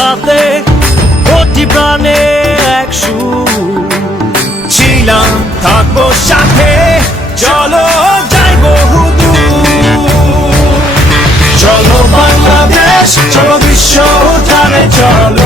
সাথে প্রতি প্রাণে এক সুর ছিলাম থাকবো সাথে চলো যাই বহুদূর চলো বাংলাদেশ চলো বিশ্ব জানে চলো